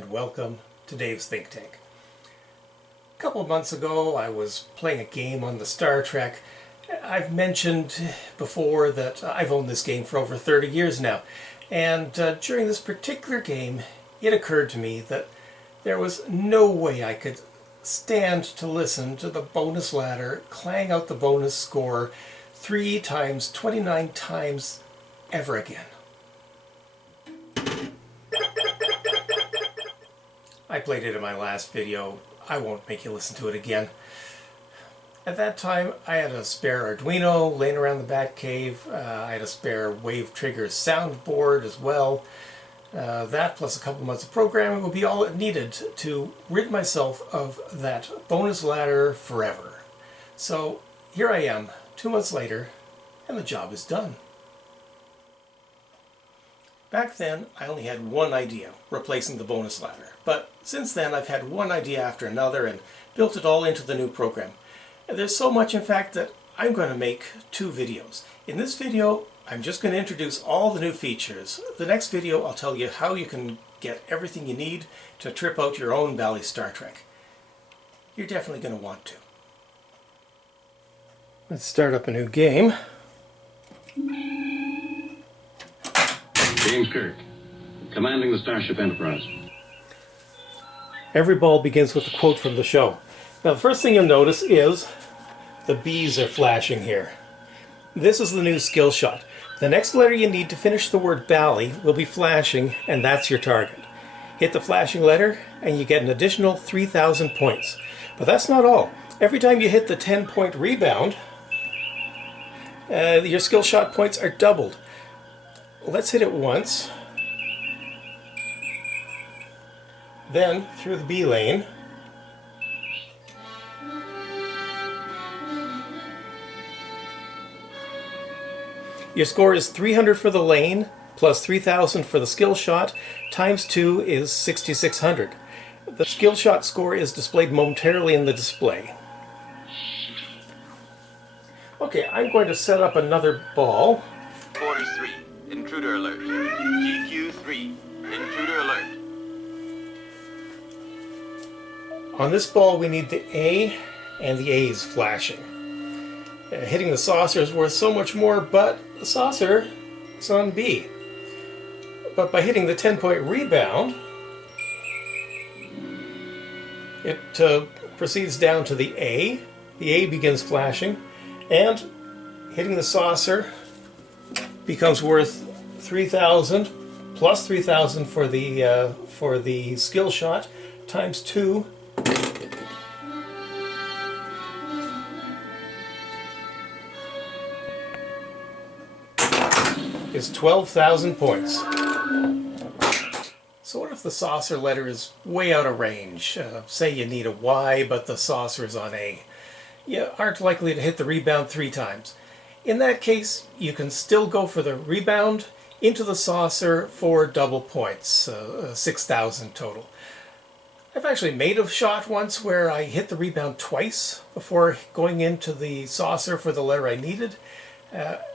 and welcome to Dave's Think Tank. A couple of months ago I was playing a game on the Star Trek. I've mentioned before that I've owned this game for over 30 years now, and during this particular game it occurred to me that there was no way I could stand to listen to the bonus ladder clang out the bonus score 3 times 29 times ever again. I played it in my last video. I won't make you listen to it again. At that time I had a spare Arduino laying around the bat cave. I had a spare Wave Trigger soundboard as well. That plus a couple months of programming would be all it needed to rid myself of that bonus ladder forever. So here I am, 2 months later, and the job is done. Back then, I only had one idea, replacing the bonus ladder. But since then, I've had one idea after another and built it all into the new program. And there's so much, in fact, that I'm going to make 2 videos. In this video, I'm just going to introduce all the new features. The next video, I'll tell you how you can get everything you need to trip out your own Bally Star Trek. You're definitely going to want to. Let's start up a new game. James Kirk, commanding the Starship Enterprise. Every ball begins with a quote from the show. Now the first thing you'll notice is the bees are flashing here. This is the new skill shot. The next letter you need to finish the word Bally will be flashing, and that's your target. Hit the flashing letter and you get an additional 3,000 points. But that's not all. Every time you hit the 10-point rebound, your skill shot points are doubled. Let's hit it once, then through the B lane, your score is 300 for the lane, plus 3,000 for the skill shot, times 2 is 6,600. The skill shot score is displayed momentarily in the display. Okay, I'm going to set up another ball. Quarters 3. Intruder alert. GQ3. Intruder alert. On this ball we need the A and the A's flashing. Hitting the saucer is worth so much more, but the saucer is on B. But by hitting the 10-point rebound, it proceeds down to the A. The A begins flashing, and hitting the saucer becomes worth 3,000 plus 3,000 for the skill shot, times 2 is 12,000 points. So what if the saucer letter is way out of range? Say you need a Y, but the saucer is on A. You aren't likely to hit the rebound 3 times. In that case, you can still go for the rebound into the saucer for double points, 6,000 total. I've actually made a shot once where I hit the rebound twice before going into the saucer for the letter I needed,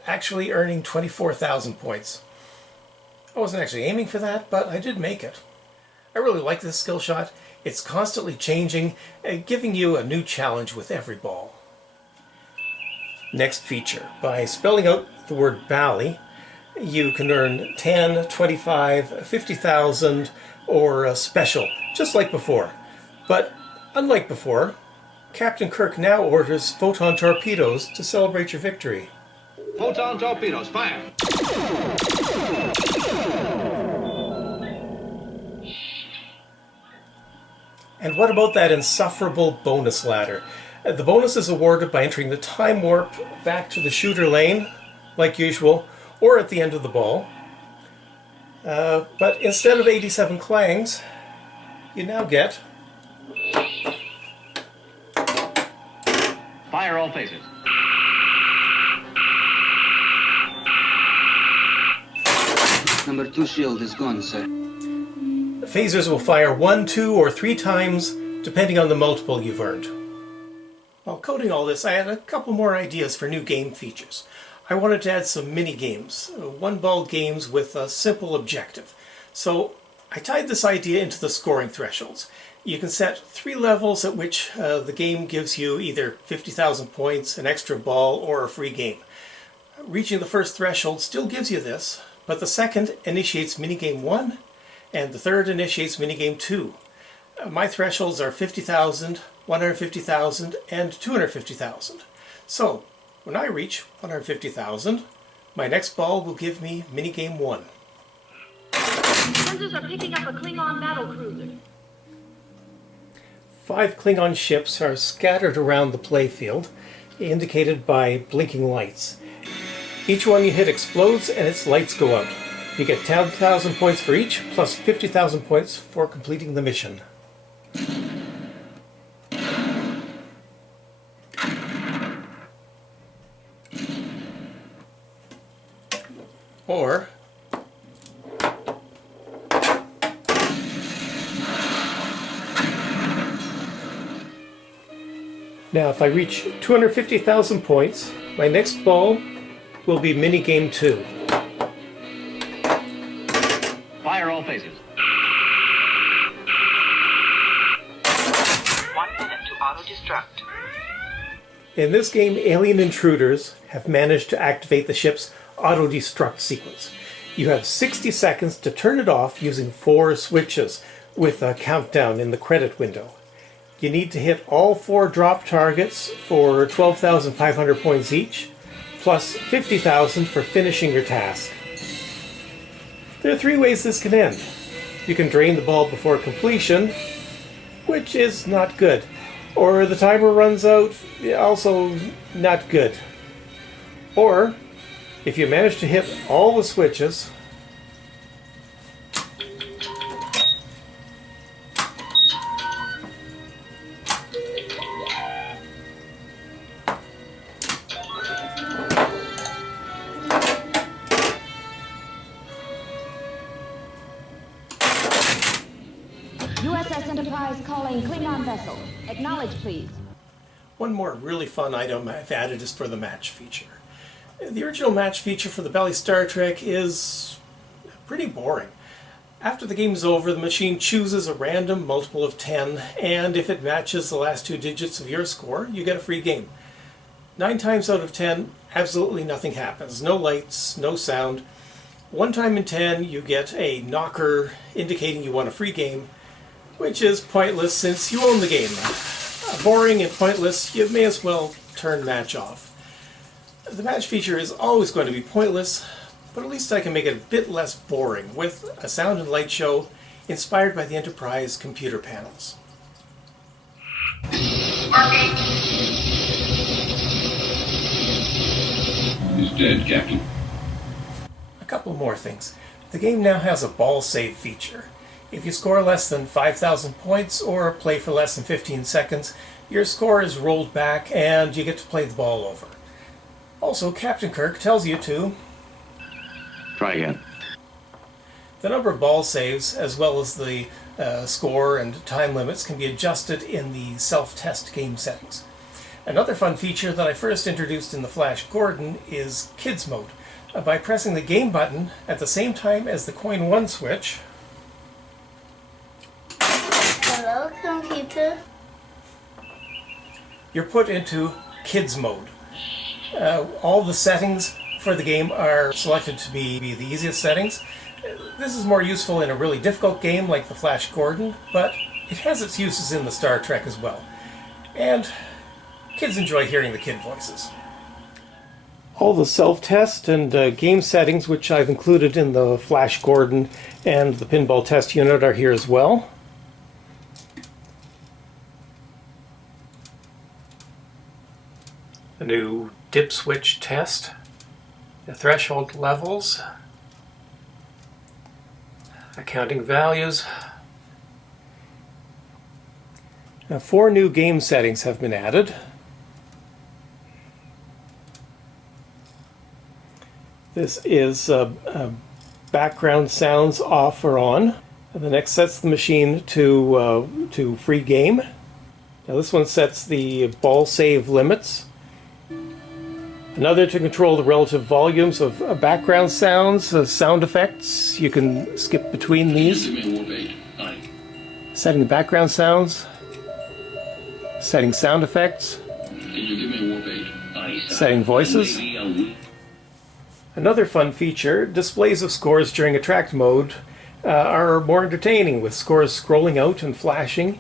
actually earning 24,000 points. I wasn't actually aiming for that, but I did make it. I really like this skill shot. It's constantly changing, giving you a new challenge with every ball. Next feature. By spelling out the word Bally, you can earn 10, 25, 50,000, or a special, just like before. But unlike before, Captain Kirk now orders Photon Torpedoes to celebrate your victory. Photon Torpedoes, fire! And what about that insufferable bonus ladder? The bonus is awarded by entering the time warp back to the shooter lane, like usual, or at the end of the ball. But instead of 87 clangs, you now get... Fire all phases. Number 2 shield is gone, sir. Phasers will fire 1, 2, or 3 times, depending on the multiple you've earned. While coding all this, I had a couple more ideas for new game features. I wanted to add some mini games, one-ball games with a simple objective. So I tied this idea into the scoring thresholds. You can set 3 levels at which the game gives you either 50,000 points, an extra ball, or a free game. Reaching the first threshold still gives you this, but the second initiates minigame 1, and the third initiates minigame 2. My thresholds are 50,000, 150,000, and 250,000. So, when I reach 150,000, my next ball will give me minigame 1. Sensors are picking up a Klingon Battle cruiser. 5 Klingon ships are scattered around the playfield, indicated by blinking lights. Each one you hit explodes and its lights go out. You get 10,000 points for each, plus 50,000 points for completing the mission. Or now if I reach 250,000 points, my next ball will be minigame 2. Fire all phases. 1 minute to auto-destruct. In this game, alien intruders have managed to activate the ship's auto-destruct sequence. You have 60 seconds to turn it off using 4 switches with a countdown in the credit window. You need to hit all 4 drop targets for 12,500 points each, plus 50,000 for finishing your task. There are 3 ways this can end. You can drain the ball before completion, which is not good. Or the timer runs out, also not good. Or, if you manage to hit all the switches, USS Enterprise calling Klingon vessel. Acknowledge, please. one more really fun item I've added is for the match feature. The original match feature for the Bally Star Trek is pretty boring. After the game is over, the machine chooses a random multiple of 10, and if it matches the last 2 digits of your score, you get a free game. 9 times out of 10, absolutely nothing happens. No lights, no sound. 1 time in 10, you get a knocker indicating you won a free game, which is pointless since you own the game. Boring and pointless, you may as well turn match off. The match feature is always going to be pointless, but at least I can make it a bit less boring with a sound and light show inspired by the Enterprise computer panels. He's dead, Captain. A couple more things. The game now has a ball save feature. If you score less than 5,000 points or play for less than 15 seconds, your score is rolled back and you get to play the ball over. Also, Captain Kirk tells you to Try again. The number of ball saves, as well as the score and time limits, can be adjusted in the self-test game settings. Another fun feature that I first introduced in the Flash Gordon is Kids Mode. By pressing the game button at the same time as the coin 1 switch, Hello, computer. you're put into Kids Mode. All the settings for the game are selected to be the easiest settings. This is more useful in a really difficult game like the Flash Gordon, but it has its uses in the Star Trek as well. And kids enjoy hearing the kid voices. All the self-test and game settings, which I've included in the Flash Gordon and the Pinball test unit, are here as well. A new dip switch test, the threshold levels, accounting values. Now, 4 new game settings have been added. This is background sounds off or on. And the next sets the machine to free game. Now this one sets the ball save limits. Another to control the relative volumes of background sounds, sound effects. You can skip between these. Setting the background sounds. Setting sound effects. Setting voices. Another fun feature, displays of scores during attract mode are more entertaining, with scores scrolling out and flashing.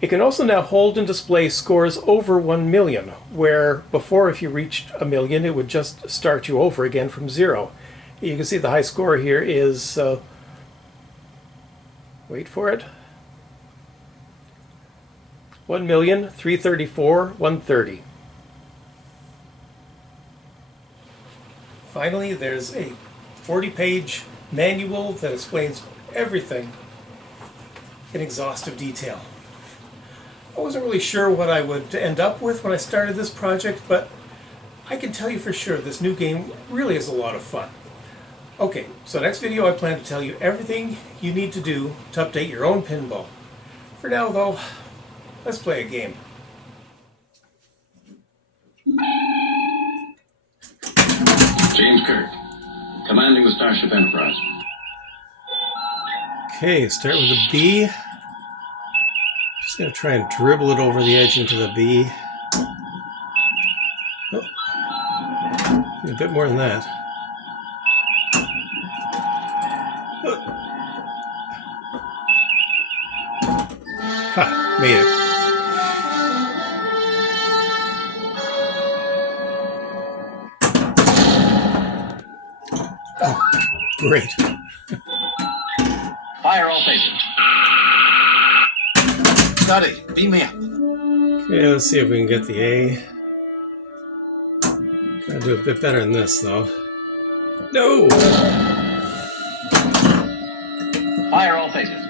It can also now hold and display scores over 1 million, where before, if you reached 1 million, it would just start you over again from 0. You can see the high score here is, wait for it, 1,334,130. Finally, there's a 40-page manual that explains everything in exhaustive detail. I wasn't really sure what I would end up with when I started this project, but I can tell you for sure this new game really is a lot of fun. Okay, so next video I plan to tell you everything you need to do to update your own pinball. For now though, let's play a game. James Kirk, commanding the Starship Enterprise. Okay, start with the B. Just going to try and dribble it over the edge into the B. Oh, a bit more than that. Oh. Ha, made it. Oh, great. Fire all phases. Scotty, beam me up. Okay, let's see if we can get the A. Gotta do a bit better than this, though. No! Fire all phases.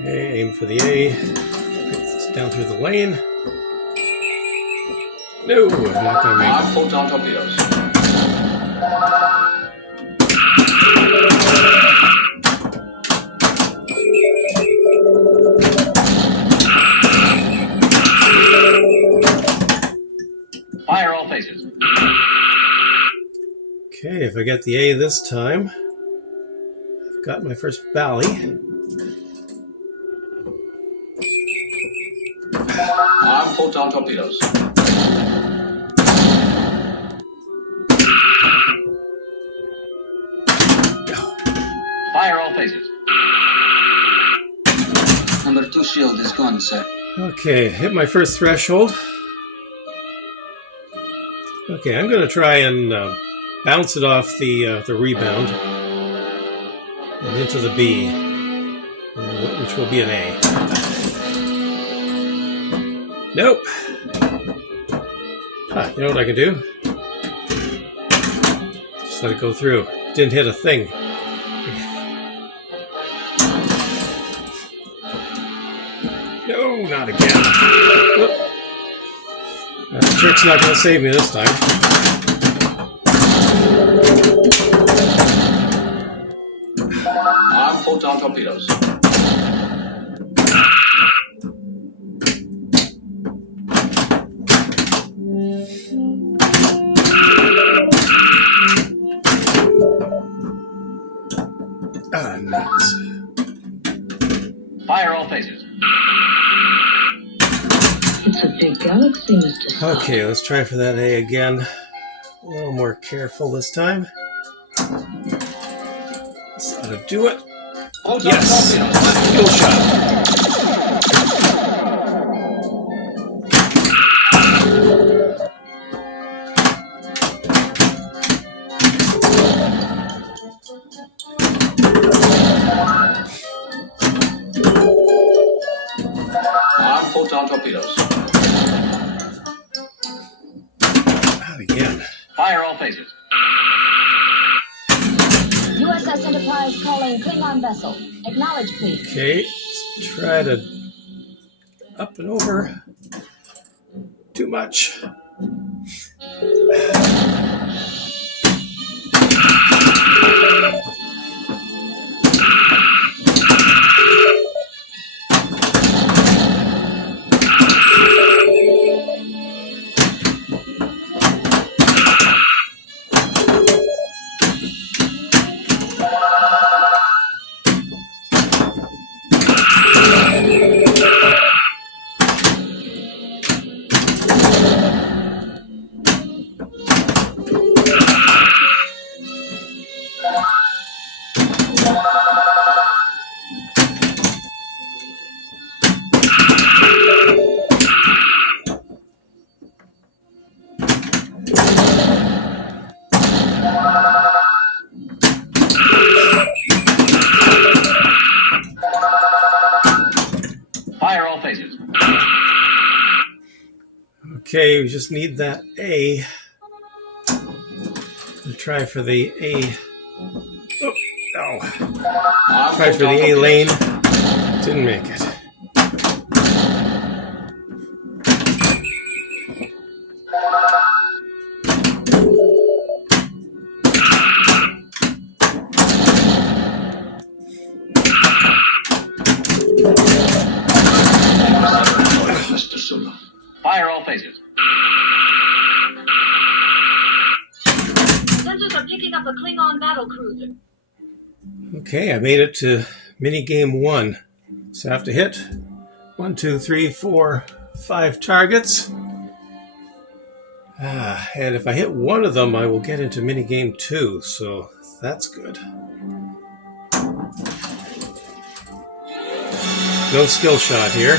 Okay, aim for the A. It's down through the lane. No, I'm not gonna make it. Photon torpedoes. Fire all phases. Okay, if I get the A this time, I've got my first Bally. Arm photon torpedoes. Fire all phases. Number 2 shield is gone, sir. Okay, hit my first threshold. Okay, I'm going to try and bounce it off the rebound and into the B, which will be an A. Nope. Huh, you know what I can do? Just let it go through. Didn't hit a thing. No, not again. Whoop. That trick's not going to save me this time. Arm photon torpedoes. Ah, nuts. Fire all phases. It's a big galaxy, Mr. Scott. Okay, let's try for that A again. A little more careful this time. This ought to do it. Yes! Fuel shot. Arm photon torpedoes. Not again. Fire all phases. USS Enterprise calling Klingon vessel. Acknowledge, please. Okay, let's try to up and over. Too much. Okay, we just need that A. We'll try for the A. Oh, no. Try for the A lane. Didn't make it. Fire all phases. Sensors are picking up a Klingon battle cruiser. Okay, I made it to minigame 1. So I have to hit 1, 2, 3, 4, 5 targets. And if I hit one of them, I will get into minigame 2. So that's good. No skill shot here.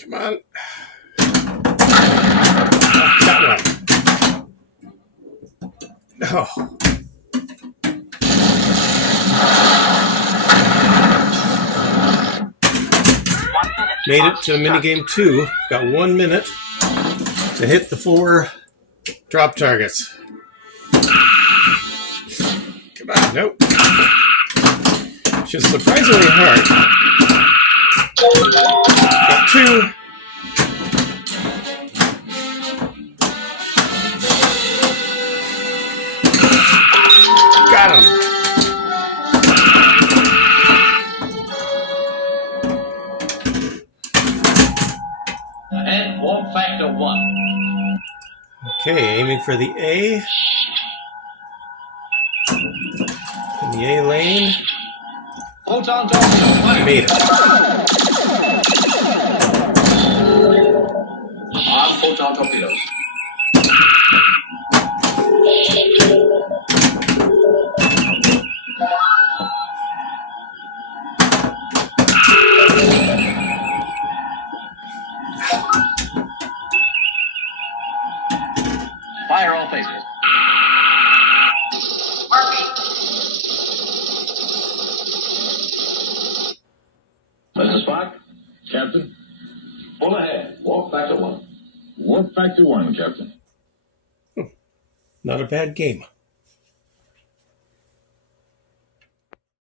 Come on. Got one. Oh. Made it to minigame 2. Got 1 minute to hit the 4 drop targets. Come on, nope. Which is surprisingly hard. Got 2. Got him. Ahead, warp factor 1. Okay, aiming for the A. In the A lane. Photon torpedoes fired. Made it. Arm photon torpedoes. Fire all phases. Mr. Spock? Captain? Full ahead. Warp factor 1. Warp factor 1, Captain. Not a bad game.